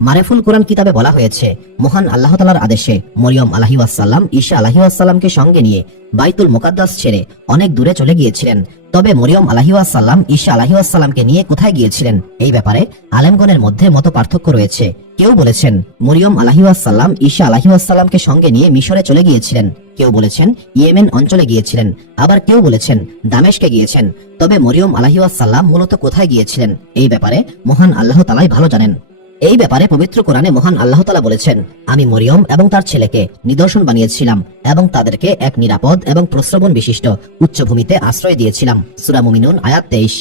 মারেফুল কোরআন কিতাবে বলা হয়েছে, মহান আল্লাহ তাআলার আদেশে মরিয়ম আলাইহিসসালাম ঈসা আলাইহিসসালামকে সঙ্গে নিয়ে বাইতুল মুকাদ্দাস ছেড়ে অনেক দূরে চলে গিয়েছিলেন। তবে মরিয়ম আলাইহিসসালাম ঈসা আলাইহিসসালামকে নিয়ে কোথায় গিয়েছিলেন এই ব্যাপারে আলেমগণের মধ্যে মত পার্থক্য রয়েছে। কেউ বলেছেন মরিয়ম আলাইহিসসালাম ঈসা আলাইহিসসালামকে সঙ্গে নিয়ে মিশরে চলে গিয়েছিলেন, কেউ বলেছেন ইয়েমেন অঞ্চলে গিয়েছিলেন, আবার কেউ বলেছেন দামেশকে গিয়েছেন। তবে মরিয়ম আলাইহিসসালাম মূলত কোথায় গিয়েছিলেন এই ব্যাপারে মহান আল্লাহ তাআলাই ভালো জানেন। এই ব্যাপারে পবিত্র কোরআনে মহান আল্লাহ তাআলা বলেছেন, আমি মরিয়ম এবং তার ছেলেকে নিদর্শন বানিয়েছিলাম এবং তাদেরকে এক নিরাপদ এবং প্রশ্রবণ বিশিষ্ট উচ্চভূমিতে আশ্রয় দিয়েছিলাম। সূরা মুমিনুন আয়াত 23।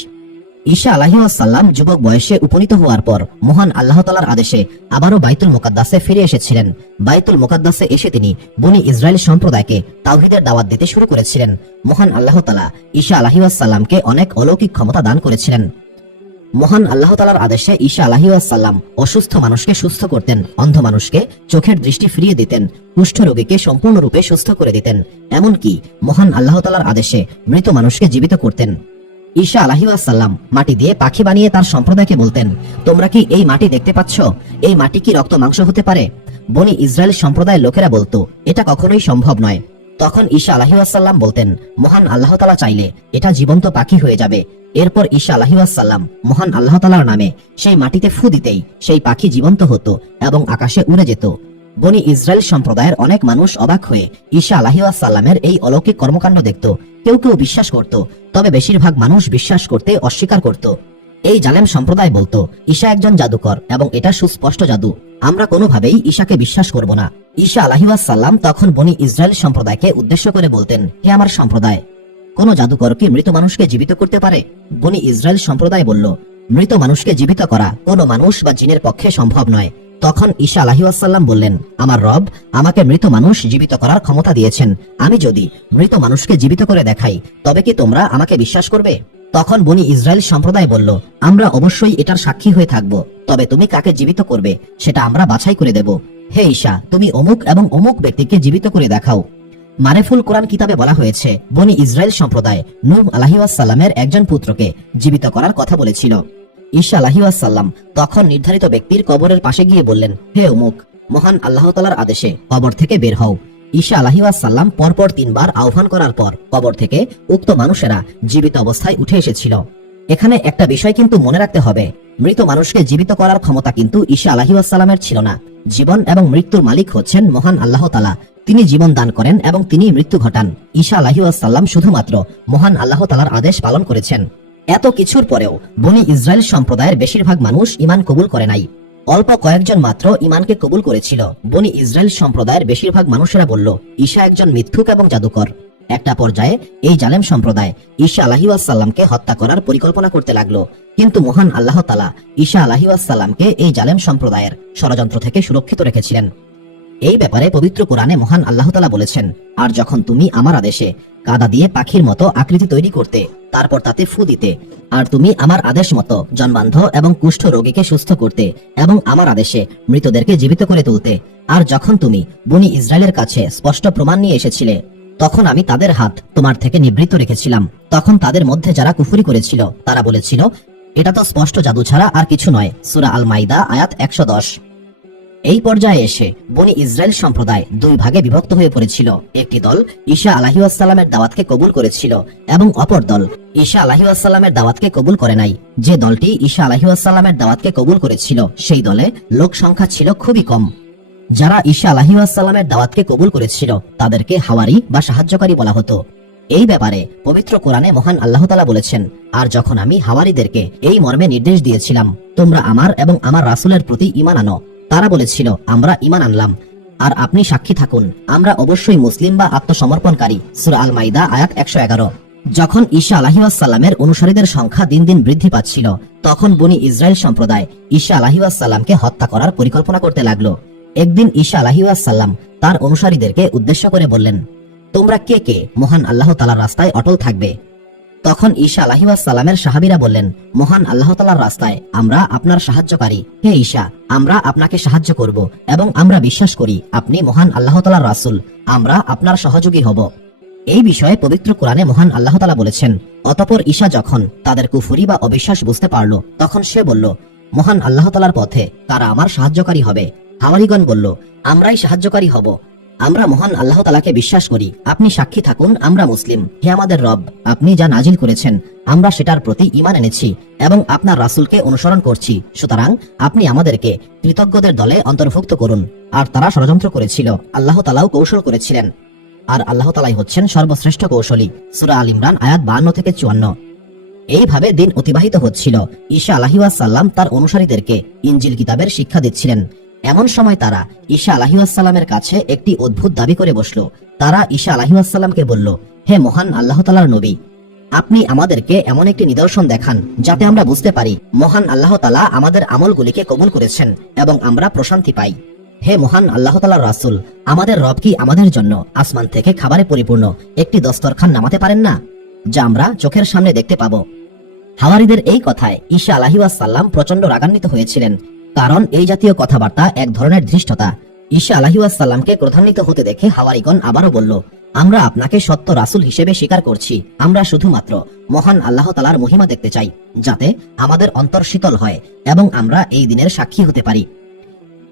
ঈসা আলাইহিসসালাম যুবক বয়সে উপনীত হওয়ার পর মহান আল্লাহ তাআলার আদেশে আবারও বাইতুল মুকাদ্দাসে ফিরে এসেছিলেন। বাইতুল মুকাদ্দাসে এসে তিনি বনি ইসরায়েল সম্প্রদায়কে তাওহীদের দাওয়াত দিতে শুরু করেছিলেন। মহান আল্লাহ তাআলা ঈসা আলাইহিসসালামকে অনেক অলৌকিক ক্ষমতা দান করেছিলেন। মহান আল্লাহ তাআলার আদেশে ঈসা আলাইহিসসালাম অসুস্থ মানুষকে সুস্থ করতেন, অন্ধ মানুষকে চোখের দৃষ্টি ফিরিয়ে দিতেন, কুষ্ঠ রোগীকে সম্পূর্ণরূপে সুস্থ করে দিতেন। এমনকি মহান আল্লাহ তাআলার আদেশে মৃত মানুষকে জীবিত করতেন। ঈসা আলাইহিসসালাম মাটি দিয়ে পাখি বানিয়ে তার সম্প্রদায়কে বলতেন, তোমরা কি এই মাটি দেখতে পাচ্ছ? এই মাটি কি রক্ত মাংস হতে পারে? বনি ইসরায়েল সম্প্রদায়ের লোকেরা বলতো, এটা কখনোই সম্ভব নয়। তখন ঈসা আলাইহিসসালাম বলতেন, মহান আল্লাহ তাআলা চাইলে এটা জীবন্ত পাখি হয়ে যাবে। এরপর ঈসা আলাইহিসসালাম মহান আল্লাহ তাআলার নামে সেই মাটিতে ফু দিতেই সেই পাখি জীবন্ত হতো এবং আকাশে উড়ে যেত। বনি ইসরায়েল সম্প্রদায়ের অনেক মানুষ অবাক হয়ে ঈসা আলাইহিসসালামের এই অলৌকিক কর্মকাণ্ড দেখত। কেউ কেউ বিশ্বাস করত, তবে বেশিরভাগ মানুষ বিশ্বাস করতে অস্বীকার করত। এই জালেম সম্প্রদায় বলতো, ঈসা একজন জাদুকর এবং এটা সুস্পষ্ট জাদু, আমরা কোনোভাবেই ঈসাকে বিশ্বাস করব না। ঈসা আলাইহিসসালাম তখন বনি ইসরায়েল সম্প্রদায়কে উদ্দেশ্য করে বলতেন, হে আমার সম্প্রদায়, কোন জাদুকর কি মৃত মানুষকে জীবিত করতে পারে? বনি ইসরায়েল সম্প্রদায় বলল, মৃত মানুষকে জীবিত করা কোনো মানুষ বা জিনের পক্ষে সম্ভব নয়। তখন ঈসা আলাইহিসসালাম বললেন, আমার রব আমাকে মৃত মানুষ জীবিত করার ক্ষমতা দিয়েছেন। আমি যদি মৃত মানুষকে জীবিত করে দেখাই তবে কি তোমরা আমাকে বিশ্বাস করবে? তখন বনি ইসরায়েল সম্প্রদায় বলল, আমরা অবশ্যই এটার সাক্ষী হয়ে থাকব, তবে তুমি কাকে জীবিত করবে সেটা আমরা বাছাই করে দেব। হে ঈসা, তুমি অমুক এবং অমুক ব্যক্তিকে জীবিত করে দেখাও। মারেফুল কোরআন কিতাবে বলা হয়েছে, বনি ইসরায়েল সম্প্রদায় নূহ আলাইহিসসালামের একজন পুত্রকে জীবিত করার কথা বলেছিল। ঈসা আলাইহিসসালাম তখন নির্ধারিত ব্যক্তির কবরের পাশে গিয়ে বললেন, হে অমুক, মহান আল্লাহ তাআলার আদেশে কবর থেকে বের হও। ঈসা আলাইহিসসালাম পরপর 3 বার আহ্বান করার পর কবর থেকে উক্ত মানুষেরা জীবিত অবস্থায় উঠে এসেছিল। এখানে একটা বিষয় কিন্তু মনে রাখতে হবে, মৃত মানুষকে জীবিত করার ক্ষমতা কিন্তু ঈসা আলাইহিসসালামের ছিল না। জীবন এবং মৃত্যুর মালিক হচ্ছেন মহান আল্লাহ তাআলা। তিনি জীবন দান করেন এবং তিনি মৃত্যু ঘটান। ঈসা আলাইহিসসালাম শুধুমাত্র মহান আল্লাহ তাআলার আদেশ পালন করেছেন। এত কিছুর পরেও বনি ইসরায়েল সম্প্রদায়ের বেশিরভাগ মানুষ ঈমান কবুল করে নাই। অল্প কয়েকজন মাত্র ঈমানকে কবুল করেছিল। বনি ইসরায়েল সম্প্রদায়ের বেশিরভাগ মানুষেরা বলল, ঈসা একজন মিথ্যুক এবং জাদুকর। একটা পর্যায়ে এই জালেম সম্প্রদায় ঈসা আলাইহিসসালামকে হত্যা করার পরিকল্পনা করতে লাগলো, কিন্তু মহান আল্লাহ তাআলা ঈসা আলাইহিসসালামকে এই জালেম সম্প্রদায়ের ষড়যন্ত্র থেকে সুরক্ষিত রেখেছিলেন। এই ব্যাপারে পবিত্র কোরআনে মহান আল্লাহ তাআলা বলেছেন, আর যখন তুমি আমার আদেশে কাদা দিয়ে পাখির মতো আকৃতি তৈরি করতে, তারপর তাতে ফু দিতে, আর তুমি আমার আদেশ মতো জন্মান্ধ এবং কুষ্ঠ রোগীকে সুস্থ করতে এবং আমার আদেশে মৃতদেরকে জীবিত করে তুলতে, আর যখন তুমি বনি ইসরায়েলের কাছে স্পষ্ট প্রমাণ নিয়ে এসেছিলে, তখন আমি তাদের হাত তোমার থেকে নিবৃত্ত রেখেছিলাম। তখন তাদের মধ্যে যারা কুফরি করেছিল তারা বলেছিল, এটা তো স্পষ্ট জাদু ছাড়া আর কিছু নয়। সূরা আল মাইদা আয়াত 110। এই পর্যায়ে এসে বনি ইসরায়েল সম্প্রদায় দুই ভাগে বিভক্ত হয়ে পড়েছিল। একটি দল ঈসা আলাইহিসসালামের দাওয়াতকে কবুল করেছিল এবং অপর দল ঈসা আলাইহিসসালামের দাওয়াতকে কবুল করে নাই। যে দলটি ঈসা আলাইহিসসালামের দাওয়াতকে কবুল করেছিল সেই দলে লোক সংখ্যা ছিল খুবই কম। যারা ঈসা আলাইহিসসালামের দাওয়াতকে কবুল করেছিল তাদেরকে হাওয়ারি বা সাহায্যকারী বলা হতো। এই ব্যাপারে পবিত্র কোরআনে মহান আল্লাহ তাআলা বলেছেন, আর যখন আমি হাওয়ারিদেরকে এই মর্মে নির্দেশ দিয়েছিলাম, তোমরা আমার এবং আমার রাসূলের প্রতি ঈমান আনো, তারা বলেছিল, আমরা ঈমান আনলাম, আর আপনি সাক্ষী থাকুন, আমরা অবশ্যই মুসলিম বা আত্মসমর্পণকারী। সূরা আল মাইদা আয়াত 111। যখন ঈসা আলাইহিসসালামের অনুসারীদের সংখ্যা দিন দিন বৃদ্ধি পাচ্ছিল, তখন বনি ইসরায়েল সম্প্রদায় ঈসা আলাইহিসসালামকে হত্যা করার পরিকল্পনা করতে লাগলো। একদিন ঈসা আলাইহিসসালাম তার অনুসারীদেরকে উদ্দেশ্য করে বললেন, তোমরা কে কে মহান আল্লাহ তাআলার রাস্তায় অটল থাকবে? তখন ঈসা আলাইহিসসালামের সাহাবীরা বললেন, মহান আল্লাহ তাআলার রাস্তায় আমরা আপনার সাহায্যকারী। হে ঈসা, আমরা আপনাকে সাহায্য করব এবং আমরা বিশ্বাস করি আপনি মহান আল্লাহ তাআলার রাসূল, আমরা আপনার সহযোগী হব। এই বিষয়ে পবিত্র কোরআনে মহান আল্লাহ তাআলা বলেছেন, অতঃপর ঈসা যখন তাদের কুফরি বা অবিশ্বাস বুঝতে পারল, তখন সে বলল, মহান আল্লাহ তাআলার পথে কারা আমার সাহায্যকারী হবে? হাওয়ারীগণ বলল, আমরাই সাহায্যকারী হব। আমরা মহান আল্লাহ তাআলাকে বিশ্বাস করি, আপনি সাক্ষী থাকুন, আমরা মুসলিম। হে আমাদের রব, আপনি যা নাজিল করেছেন আমরা সেটার প্রতি ঈমান এনেছি এবং আপনার রাসূলকে অনুসরণ করছি, সুতরাং আপনি আমাদেরকে কৃতজ্ঞদের দলে অন্তর্ভুক্ত করুন। আর তারা ষড়যন্ত্র করেছিল, আল্লাহ তাআলাও কৌশল করেছিলেন, আর আল্লাহ তাআলাই হচ্ছেন সর্বশ্রেষ্ঠ কৌশলী। সূরা আল ইমরান আয়াত 52 থেকে 54। এইভাবে দিন অতিবাহিত হচ্ছিল। ঈসা আলাইহিসসালাম তার অনুসারীদেরকে ইনজিল কিতাবের শিক্ষা দিচ্ছিলেন। এমন সময় তারা ঈসা আলাইহিসসালামের কাছে একটি অদ্ভুত দাবি করে বসল। তারা ঈসা আলাইহিসসালামকে বলল, হে মহান আল্লাহ তাআলার নবী, আপনি আমাদেরকে এমন একটি নিদর্শন দেখান যাতে আমরা বুঝতে পারি মহান আল্লাহ তাআলা আমাদের আমলগুলিকে কবুল করেছেন এবং আমরা প্রশান্তি পাই। হে মহান আল্লাহ তাআলার রাসূল, আমাদের রব কি আমাদের জন্য আসমান থেকে খাবারে পরিপূর্ণ একটি দস্তরখান নামাতে পারেন না, যা আমরা চোখের সামনে দেখতে পাবো? হাওয়ারীদের এই কথায় ঈসা আলাইহিসসালাম প্রচন্ড রাগান্বিত হয়েছিলেন, কারণ এই জাতীয় কথাবার্তা এক ধরনের ধৃষ্টতা। ঈসা আলাইহিসসালামকে ক্রোধান্বিত হতে দেখে হাওয়ারীগণ আবারও বলল, আমরা আপনাকে সত্য রাসূল হিসেবে স্বীকার করছি, আমরা শুধুমাত্র মহান আল্লাহ তাআলার মহিমা দেখতে চাই, যাতে আমাদের অন্তর শীতল হয় এবং আমরা এই দিনের সাক্ষী হতে পারি।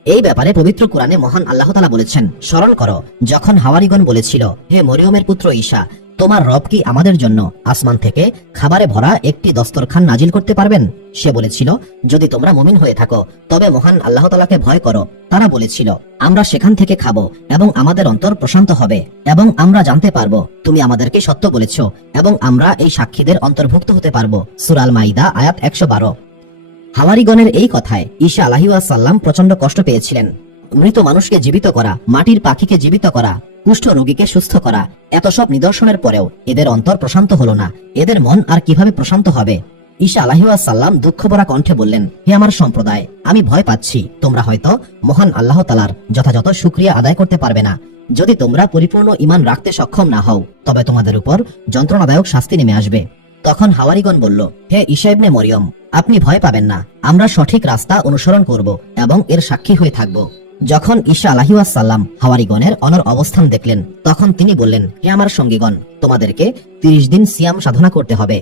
এই ব্যাপারে পবিত্র কোরআনে মহান আল্লাহ তাআলা বলেছেন, স্মরণ করো যখন হাওয়ারীগণ বলেছিল, হে মরিয়মের পুত্র ঈসা, তোমার রব কি আমাদের জন্য আসমান থেকে খাবারে ভরা একটি দস্তরখান নাজিল করতে পারবেন? সে বলেছিল, যদি তোমরা মুমিন হয়ে থাকো তবে মহান আল্লাহ তাআলাকে ভয় করো। তারা বলেছিল, আমরা সেখান থেকে খাবো এবং আমাদের অন্তর প্রশান্ত হবে এবং আমরা জানতে পারবো তুমি আমাদেরকে সত্য বলেছ এবং আমরা এই সাক্ষীদের অন্তর্ভুক্ত হতে পারবো। সূরা আল মাইদা আয়াত 112। হাওয়ারীগণের এই কথায় ঈসা আলাইহিসসালাম প্রচন্ড কষ্ট পেয়েছিলেন। মৃত মানুষকে জীবিত করা, মাটির পাখিকে জীবিত করা, কুষ্ঠ রোগীকে সুস্থ করা, এত সব নিদর্শনের পরেও এদের অন্তর প্রশান্ত হলো না। এদের মন আর কিভাবে প্রশান্ত হবে? ঈসা আলাইহিসসালাম দুঃখভরা কণ্ঠে বললেন, হে আমার সম্প্রদায়, আমি ভয় পাচ্ছি তোমরা হয়তো মহান আল্লাহ তাআলার যথাযথ শুকরিয়া আদায় করতে পারবে না। যদি তোমরা পরিপূর্ণ ঈমান রাখতে সক্ষম না হও তবে তোমাদের উপর যন্ত্রণাদায়ক শাস্তি নেমে আসবে। তখন হাওয়ারীগণ বলল, হে ঈসা ইবনে মরিয়ম, আপনি ভয় পাবেন না, আমরা সঠিক রাস্তা অনুসরণ করব এবং এর সাক্ষী হয়ে থাকব। যখন ঈসা আলাইহিসসালাম হাওয়ারীগণের অনর অবস্থান দেখলেন, তখন তিনি বললেন, হে আমার সঙ্গীগণ, তোমাদেরকে 30 দিন সিয়াম সাধনা করতে হবে।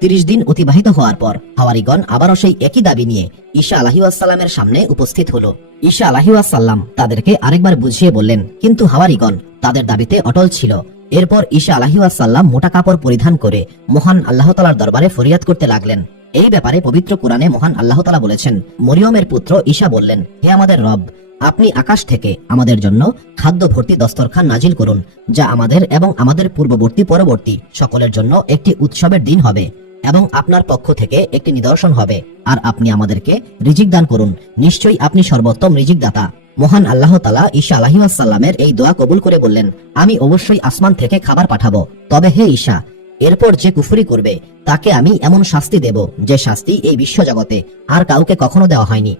30 দিন অতিবাহিত হওয়ার পর হাওয়ারীগণ আবারও সেই একই দাবি নিয়ে ঈসা আলাইহিসসালামের সামনে উপস্থিত হলো। ঈসা আলাইহিসসালাম তাদেরকে আরেকবার বুঝিয়ে বললেন, কিন্তু হাওয়ারীগণ তাদের দাবিতে অটল ছিল। এরপর ঈসা আলাইহিসসালাম মোটা কাপড় পরিধান করে মহান আল্লাহ তাআলার দরবারে ফরিয়াদ করতে লাগলেন। এই ব্যাপারে পবিত্র কোরআনে মহান আল্লাহ তাআলা বলেছেন, মরিয়মের পুত্র ঈসা বললেন, হে আমাদের রব, আপনি আকাশ থেকে আমাদের জন্য খাদ্য ভর্তি দস্তরখান নাজিল করুন, যা আমাদের এবং আমাদের পূর্ববর্তী পরবর্তী সকলের জন্য একটি উৎসবের দিন হবে এবং আপনার পক্ষ থেকে একটি নিদর্শন হবে। আর আপনি আমাদেরকে রিজিক দান করুন, নিশ্চয়ই আপনি সর্বোত্তম রিজিক দাতা। মহান আল্লাহ তাআলা ঈসা আলাইহিসসালামের এই দোয়া কবুল করে বললেন, আমি অবশ্যই আসমান থেকে খাবার পাঠাবো। তবে হে ঈসা, এরপর যে কুফরি করবে তাকে আমি এমন শাস্তি দেব যে শাস্তি এই বিশ্বজগতে আর কাউকে কখনো দেওয়া হয়নি।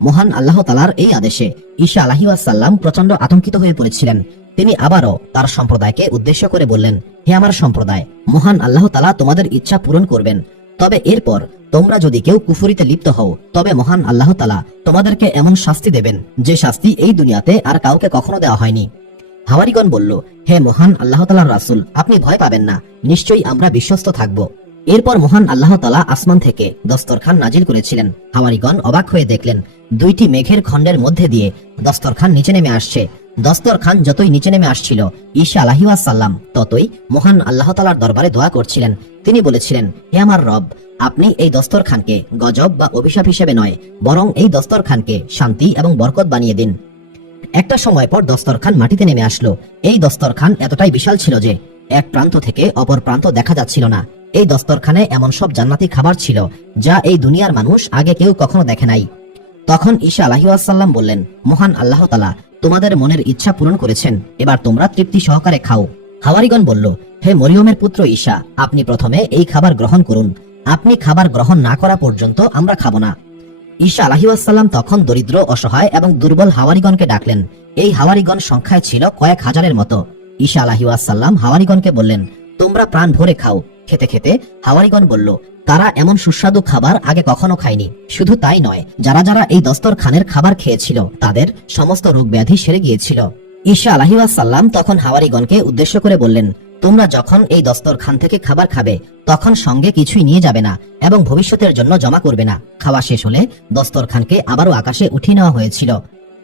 মহান আল্লাহ তাআলার এই আদেশে ঈসা আলাইহিসসালাম প্রচন্ড আতঙ্কিত হয়ে পড়েছিলেন। তিনি আবারও তার সম্প্রদায়কে উদ্দেশ্য করে বললেন, হে আমার সম্প্রদায়, মহান আল্লাহ তাআলা তোমাদের ইচ্ছা পূরণ করবেন। তবে এরপর তোমরা যদি কেউ কুফরিতে লিপ্ত হও তবে মহান আল্লাহ তাআলা তোমাদেরকে এমন শাস্তি দেবেন যে শাস্তি এই দুনিয়াতে আর কাউকে কখনো দেওয়া হয়নি। হাওয়ারীগণ বলল, হে মহান আল্লাহ তাআলার রাসূল, আপনি ভয় পাবেন না, নিশ্চয়ই আমরা বিশ্বস্ত থাকব। এরপর মহান আল্লাহ তাআলা আসমান থেকে দস্তরখান নাজিল করেছিলেন। হাওয়ারীগণ অবাক হয়ে দেখলেন দুইটি মেঘের খণ্ডের মধ্যে দিয়ে দস্তরখান নিচে নেমে আসছে। দস্তরখান যতই নিচে নেমে আসছিল, ঈসা আলাইহিসসালাম ততই মহান আল্লাহ তাআলার দরবারে দোয়া করছিলেন। তিনি বলেছিলেন, হে আমার রব, আপনি এই দস্তরখানকে গজব বা অভিশাপ হিসেবে নয়, বরং এই দস্তরখানকে শান্তি এবং বরকত বানিয়ে দিন। একটা সময় পর দস্তরখান মাটিতে নেমে আসলো। এই দস্তরখান এতটাই বিশাল ছিল যে এক প্রান্ত থেকে অপর প্রান্ত দেখা যাচ্ছিল না। এই দস্তরখানে এমন সব জান্নাতি খাবার ছিল যা এই দুনিয়ার মানুষ আগে কেউ কখনো দেখে নাই। তখন ঈসা আলাইহিসসালাম বললেন, মহান আল্লাহ তাআলা তোমাদের মনের ইচ্ছা পূরণ করেছেন, এবার তোমরা তৃপ্তি সহকারে খাও। হাওয়ারিগণ বলল, হে মরিয়মের পুত্র ঈসা, আপনি প্রথমে এই খাবার গ্রহণ করুন। আপনি খাবার গ্রহণ না করা পর্যন্ত আমরা খাবো না। ঈসা আলাইহিসসালাম তখন দরিদ্র, অসহায় এবং দুর্বল হাওয়ারিগণকে ডাকলেন। এই হাওয়ারিগণ সংখ্যায় ছিল কয়েক হাজারের মতো। ঈসা আলাইহিসসালাম হাওয়ারিগণকে বললেন, তোমরা প্রাণ ভরে খাও। খেতে খেতে হাওয়ারিগণ বলল, তারা এমন সুস্বাদু খাবার আগে কখনো খায়নি। শুধু তাই নয়, যারা যারা এই দস্তরখানের খাবার খেয়েছিল তাদের সমস্ত রোগ ব্যাধি সেরে গিয়েছিল। ঈসা আলাইহিসসালাম তখন হাওয়ারিগণকে উদ্দেশ্য করে বললেন, তোমরা যখন এই দস্তরখান থেকে খাবার খাবে তখন সঙ্গে কিছুই নিয়ে যাবে না এবং ভবিষ্যতের জন্য জমা করবে না। খাওয়া শেষ হলে দস্তরখানকে আবারও আকাশে উঠিয়ে নেওয়া হয়েছিল।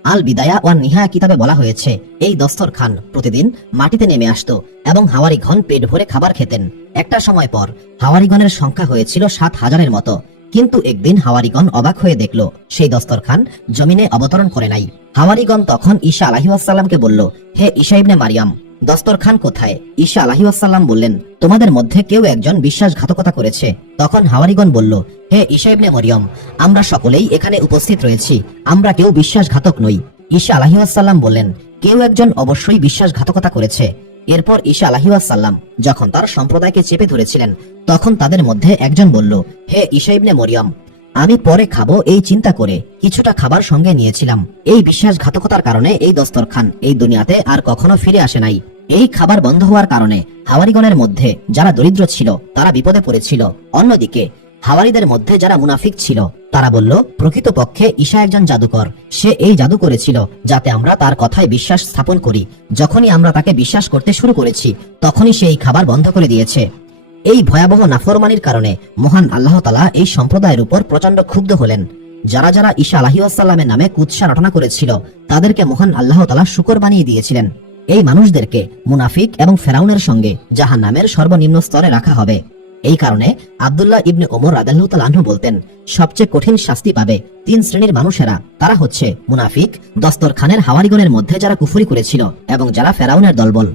আল বিদায়া ওয়ান নিহায়া কিতাবে বলা হয়েছে, এই দস্তরখান প্রতিদিন মাটিতে নেমে আসতো এবং হাওয়ারিগণ পেট ভরে খাবার খেতেন। একটা সময় পর হাওয়ারিগণের সংখ্যা হয়েছিল 7,000-এর মতো। কিন্তু একদিন হাওয়ারিগণ অবাক হয়ে দেখল সেই দস্তরখান জমিনে অবতরণ করে নাই। হাওয়ারিগণ তখন ঈসা আলাইহিসসালামকে বলল, হে ঈসা ইবনে মারিয়াম, দস্তরখান কোথায়? ঈসা আলাইহিসসালাম বললেন, তোমাদের মধ্যে কেউ একজন বিশ্বাসঘাতকতা করেছে। তখন হাওয়ারিগণ বলল, হে ঈসা ইবনে মরিয়ম, আমরা সকলেই এখানে উপস্থিত রয়েছি, আমরা কেউ বিশ্বাসঘাতক নই। ঈসা আলাইহিসসালাম বললেন, কেউ একজন অবশ্যই বিশ্বাসঘাতকতা করেছে। এরপর ঈসা আলাইহিসসালাম যখন তার সম্প্রদায়কে চেপে ধরেছিলেন, তখন তাদের মধ্যে একজন বলল, হে ঈসা ইবনে মরিয়ম, আমি পরে খাবো এই চিন্তা করে কিছুটা খাবার সঙ্গে নিয়েছিলাম। এই বিশ্বাসঘাতকতার কারণে এই দস্তরখান এই দুনিয়াতে আর কখনো ফিরে আসে নাই। এই খাবার বন্ধ হওয়ার কারণে হাওয়ারিগণের মধ্যে যারা দরিদ্র ছিল তারা বিপদে পড়েছিল। অন্যদিকে হাওয়ারিদের মধ্যে যারা মুনাফিক ছিল তারা বলল, প্রকৃতপক্ষে ঈসা একজন জাদুকর, সে এই জাদু করেছিল যাতে আমরা তার কথায় বিশ্বাস স্থাপন করি। যখনই আমরা তাকে বিশ্বাস করতে শুরু করেছি তখনই সে এই খাবার বন্ধ করে দিয়েছে। এই ভয়াবহ নাফরমানির কারণে মহান আল্লাহ তাআলা এই সম্প্রদায়ের উপর প্রচন্ড ক্ষুব্ধ হলেন। যারা যারা ঈসা আলাইহিসসালামের নামে কুৎসা রটনা করেছিল তাদেরকে মহান আল্লাহ তাআলা শুকর বানিয়ে দিয়েছিলেন। এই মানুষদেরকে মুনাফিক এবং ফেরাউনের সঙ্গে জাহান্নামের সর্বনিম্ন স্তরে রাখা হবে। এই কারণে আব্দুল্লাহ ইবনে ওমর রাদিয়াল্লাহু তাআলা আনহু বলতেন, সবচেয়ে কঠিন শাস্তি পাবে 3 শ্রেণীর মানুষেরা। তারা হচ্ছে মুনাফিক, দস্তরখানের হাওয়ারিগণের মধ্যে যারা কুফরি করেছিল এবং যারা ফেরাউনের দলবল।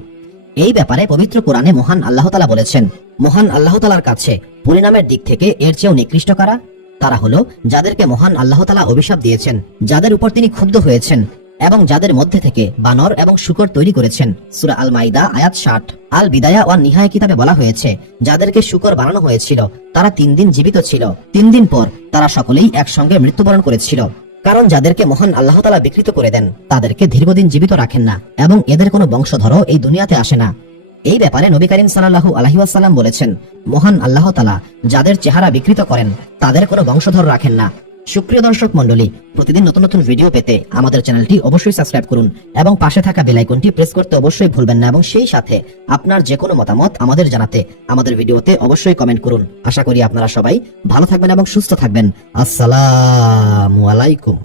এই ব্যাপারে পবিত্র কোরআনে মহান আল্লাহ তাআলা বলেছেন, মহান আল্লাহ তাআলার কাছে পরিণামের দিক থেকে এর চেয়েও নিকৃষ্ট কারা? তারা হলো যাদেরকে মহান আল্লাহ তাআলা অভিশাপ দিয়েছেন, যাদের উপর তিনি ক্ষুব্ধ হয়েছেন এবং যাদের মধ্যে থেকে বানর এবং শূকর তৈরি করেছেন। সূরা আল মাইদা আয়াত 60। আল বিদায়া ওয়ান নিহায়া কিতাবে বলা হয়েছে, যাদেরকে শূকর বানানো হয়েছিল তারা 3 দিন জীবিত ছিল। 3 দিন পর তারা সকলেই একসঙ্গে মৃত্যুবরণ করেছিল। কারণ যাদেরকে মহান আল্লাহ তাআলা বিকৃত করে দেন তাদেরকে দীর্ঘদিন জীবিত রাখেন না এবং এদের কোনো বংশধরও এই দুনিয়াতে আসে না। এই ব্যাপারে নবী করিম সাল্লাল্লাহু আলাইহি ওয়াসাল্লাম বলেছেন, মহান আল্লাহ তাআলা যাদের চেহারা বিকৃত করেন তাদের কোনো বংশধর রাখেন না। সুপ্রিয় দর্শক মণ্ডলী, প্রতিদিন নতুন নতুন ভিডিও পেতে আমাদের চ্যানেলটি অবশ্যই সাবস্ক্রাইব করুন এবং পাশে থাকা বেল আইকনটি প্রেস করতে অবশ্যই ভুলবেন না এবং সেই সাথে আপনার যে কোনো মতামত আমাদের জানাতে আমাদের ভিডিওতে অবশ্যই কমেন্ট করুন। আশা করি আপনারা সবাই ভালো থাকবেন এবং সুস্থ থাকবেন। আসসালামু আলাইকুম।